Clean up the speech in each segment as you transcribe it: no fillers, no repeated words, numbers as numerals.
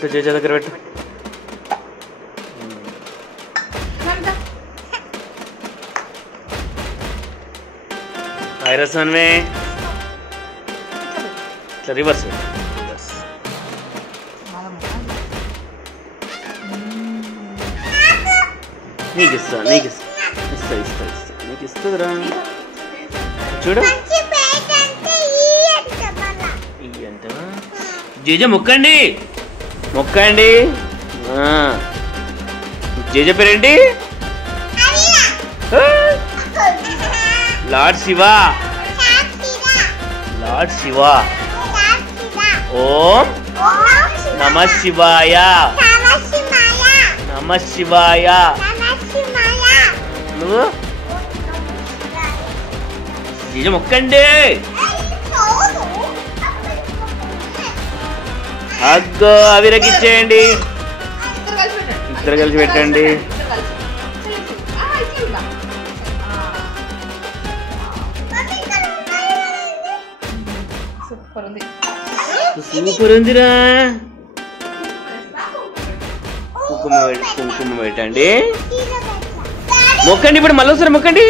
పెట్టు జేజ దగ్గర పెట్టు. ఐరస్ వన్వే ఇట్లా రివర్స్ నీకు ఇస్తా నీకు ఇస్తా ఇస్తా ఇస్తా నీకు ఇస్తుందిరా. చూడు అంటవా జేజ మొక్కండి మొక్కండి. జేజ పేరేంటి? లార్డ్ శివ. లార్డ్ శివ. ఓం నమ శివాయ. నమ శివాయ. నువ్వు జేజ మొక్కండి. అగ్గో అవిరకి ఇచ్చేయండి. ఇద్దరు కలిసి పెట్టండి. సూపర్ ఉందిరా. కుంకుమ పెట్టండి. మొక్కండి ఇప్పుడు మళ్ళీ ఒకసారి మొక్కండి.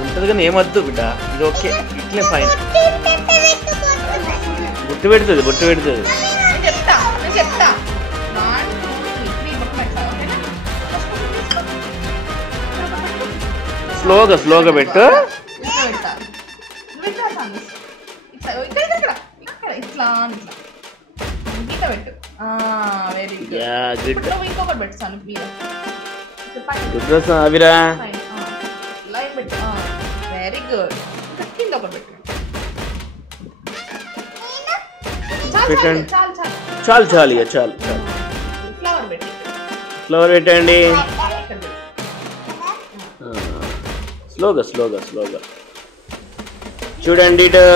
ఉంటది కానీ ఏమద్దు బిడ్డ, ఇది ఓకే ఇట్లే ఫైన్. బొట్టు పెడుతుంది బొట్టు పెడుతుంది. స్లోగా స్లోగా పెట్టు. అవిరా వెరీ గుడ్. పెట్టండి. చాలు చాలు ఇక చాలు చాలు. ఫ్లవర్ పెట్టండి. స్లోగా స్లోగా స్లోగా చూడండి. ఇటు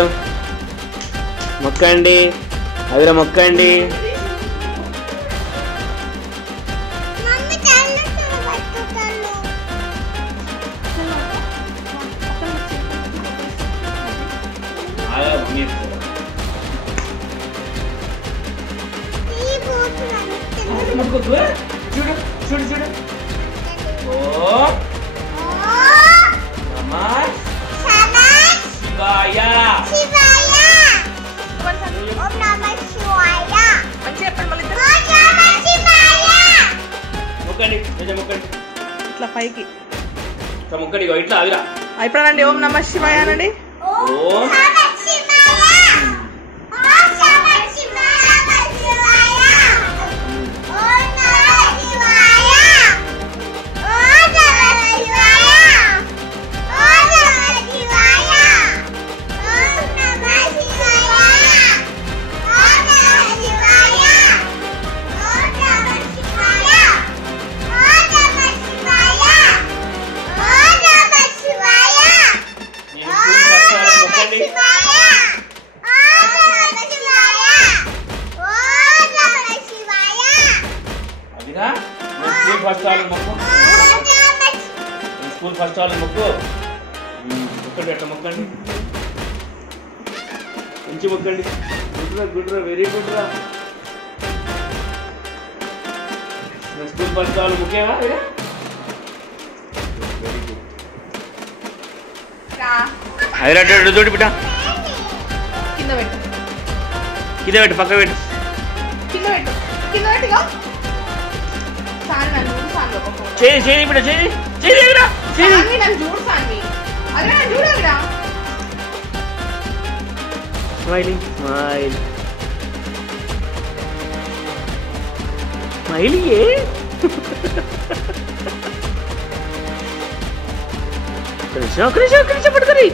మొక్కండి. అవిరా మొక్కండి. చూడు చూడు చూడు. ఓం నమః శివాయ. మొక్కండి మొక్కండి ఇట్లా పైకి ఇట్లా మొక్కండి. ఇట్లా అవిరా అయిపోయానండి. ఓం నమః శివాయ అనండి. ఓం ఫస్ట్ వాళ్ళు మొక్కు. స్కూల్ ఫస్ట్ వాళ్ళు మొక్కు. మొక్కండి అట్లా మొక్కండి. మంచి మొక్కండి. గుడ్రా గుడ్రా వెరీ గుడ్ రా. స్కూల్ ఫస్ట్ వాళ్ళు ముఖ్యమా? Very good. అదిరా తోటి బిడ్డ. కింద పెట్టు కింద పెట్టు పక్క పెట్టు. కింద పెట్టు కింద పెట్టిగా. చేయి చేయి బిడ్డ చేయి చేయి రా చేయి. నన్ను చూడు సాన్వి. అదే నన్ను చూడవిరా. Smiling smile smiling. Krishna Krishna Krishna పడుతుంది.